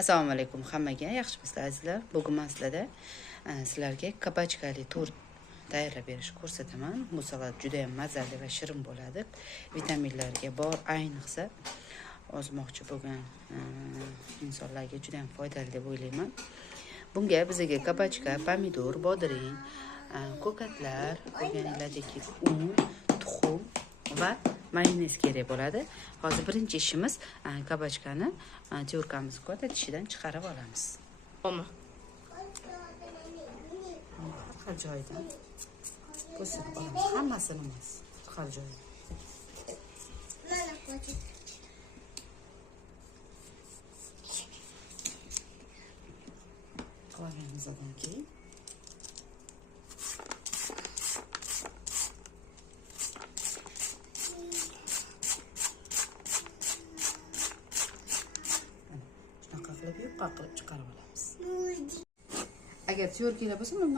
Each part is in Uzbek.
Assalomu alaykum hammaga, yaxshimisizlar azizlar? Bugun men sizlarga kabachkali tort tayyorlab berishni ko'rsataman. Bu salat juda ham mazali va shirin bo'ladi. Vitaminlarga boy, ayniqsa ozmoqchi bo'lgan insonlarga juda ham foydali deb o'ylayman. Bunga bizga kabachka, pomidor, bodring, ko'katlar, ko'rganinglardek un, tuxum va mayonez kerak bo'ladi. Hozir birinchi ishimiz kabachkani tyurkamiz ko'ta tishidan chiqarib olamiz. Oma. Har joyidan ko'rsatib olamiz. Hammasini emas, har joyidan. Qolganimizdan keyin yupqa qilib chiqarib olamiz. Agar tyorkilar bo'lsa, mana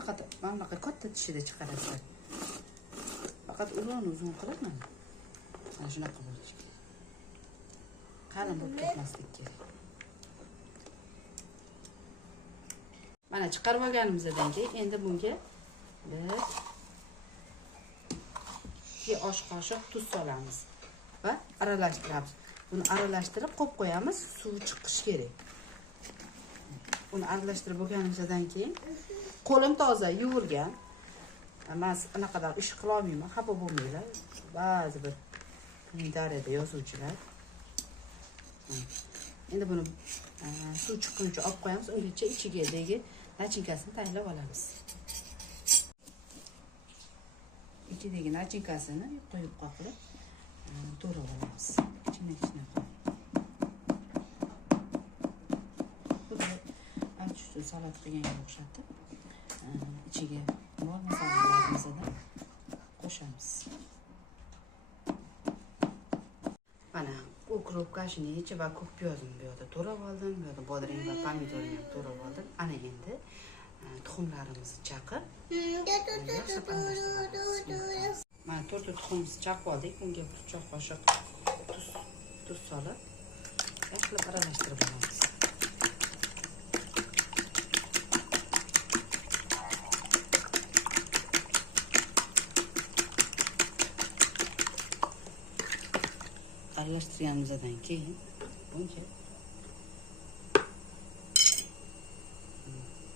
bunaqa katta tishida chiqarasizlar. Faqat uzun qilib mana shunaqa bo'lishi kerak. Qalin bo'lib ketmaslik kerak. Mana chiqarib olganimizdan keyin endi bunga 2 osh qoshiq tuz solamiz va aralashtiramiz. Buni aralashtirib qo'yib qo'yamiz, suv chiqishi kerak. Uni aralashtirib bo'lganimizdan keyin qo'lim toza, yuvilgan. Men anaqadan ish qila olmayman, xafa bo'lmanglar. Ba'zi bir darada yozuvchilar. Endi buni suv chiqquncha olib qo'yamiz, ungacha ichigidagi nachinkasini tayyorlab olamiz. Ichidagi nachinkasini qo'yib qilib to'g'rab olamiz. Ichini salat qilganga o'xshatib ichiga bor masalliqlarimizni qo'shamiz. Mana ukrop, kashniy va ko'k piyozimni bu yerda to'rab oldim. Bu yerda bodring va pomidorni ham to'rab oldim. Ana endi tuxumlarimizni chaqib mana 4 tuxumimizni chaqib oldik. Bunga 1 choy qoshiq tuz solib yaxshilab aralashtirib olamiz. Aralashtirganimizdan keyin bunga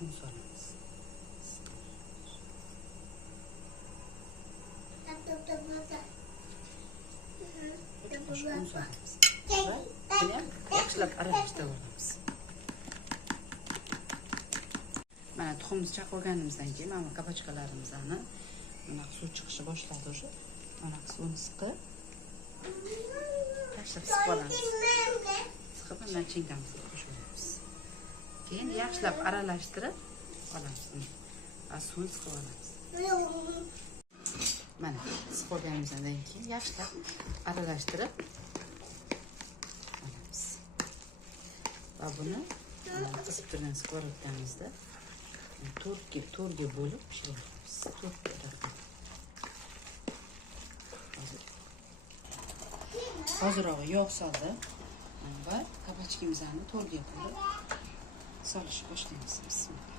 un solamiz. Yaxshilab aralashtirib olamiz. Mana tuxumni chaqib olganimizdan keyin mana kabachkalarimizni mana suv chiqishni boshladi o'sha. Mana suvni siqib siqib olamiz. Siqib nachinkamizni qo'shib olamiz. Keyin yaxshilab aralashtirib olamiz. Va suvni siqib olamiz. Mana siqib olganimizdan keyin yaxshilab aralashtirib olamiz. Va buni qizib turgan skоворodkamizda to'rtga bo'lib pishiramiz. Hozirroq yog' soldi va kabachkamizni to'rga bo'lib solishni boshlaymiz. Bismillah.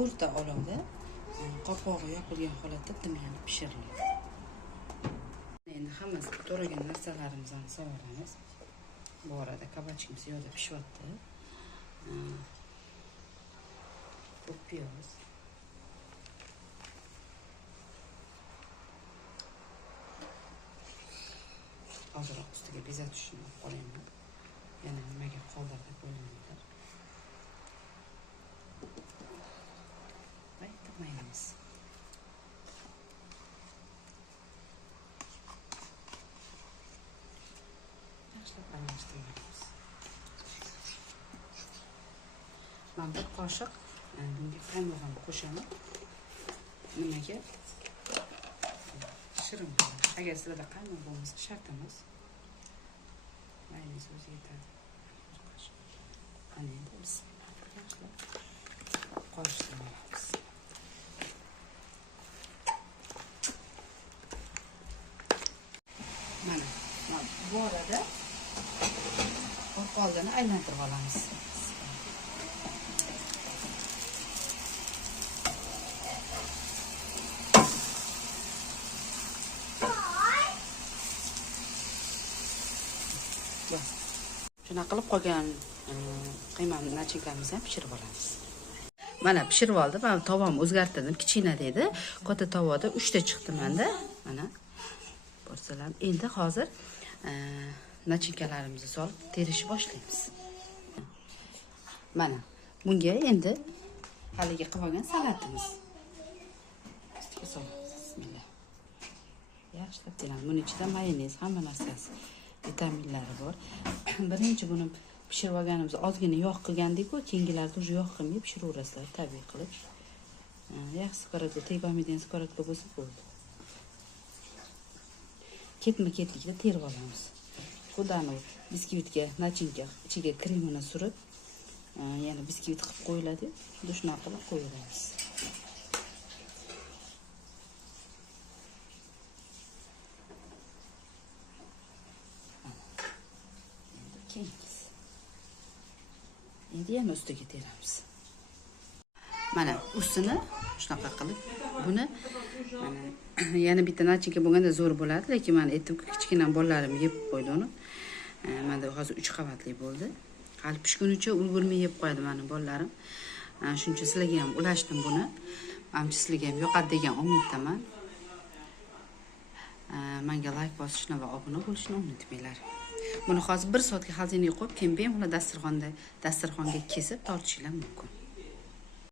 O'rta olovda qopqog'i yopilgan holatda dimlanib pishiriladi. Endi hammasi to'ragan narsalarimizni solamiz. Bu arada kabachkamiz yo'lda pishyapti. Ko'k piyoz. Hozirroq ustiga bezatish uchun qo'yayman. Yana nimaga qoldirib qo'ymayman. Mayonez. Yaxshilab aralashtiramiz. Men 1 qoshiq bunga qaymog'ini qo'shaman. Nimaga? Shirin. Agar sizlarda qaymoq bo'lmasa shart emas. Mayonez o'zi yetadi. Ana endi bismillah. Yaxshilab qo'shtiramiz. qaynatib olamiz. Shuna qilib qolgan qiymani nachinkamizni ham pishirib olamiz. Mana pishirib oldim. Men tavom o'zgartirdim. Kichkina dedi. Katta tovada 3 ta chiqdi menda. Mana ko'rsalar. Endi hozir nachinkalarimizni solib terishni boshlaymiz. Mana bunga endi haligi qilib olgan salatimiz. Bismillah. Yaxshilab teram. Buning ichida mayonez, hamma narsasi, vitaminlari bor. Birinchi buni pishirib olganimizda ozgina yog' qilgandik-ku, keyingilarda уже yog' qilmay pishiraverasizlar, tabiiy qilib. Yaxshi skoratga tegolmaydigan skoratga bo'lsa bo'ldi. Ketma-ketlikda terib olamiz. Xudani biskvitga, nachinka ichiga kremini surib, yana biskvit qilib qo'yiladi. Shunaqa qilib qo'yamiz. Endi yana ustiga teramiz. Mana ustini shunaqa qilib buni mana yana bitta nachinka bo'lganda zo'r bo'ladi, lekin men aytdim, kichkina bolalarim yeb qo'ydi uni. Menda hozir 3 qavatli bo'ldi. Hali pishgunicha ulgurmay yeb qo'yadi meni bolalarim. Shuning uchun sizlarga ham ulashdim buni. Menimcha sizlarga ham yoqadi degan umiddaman. Menga like bosishni va obuna bo'lishni unutmanglar. Buni hozir 1 soatga xazinaga qo'yib, keyin bemalol dasturxonga kesib tortishingiz mumkin.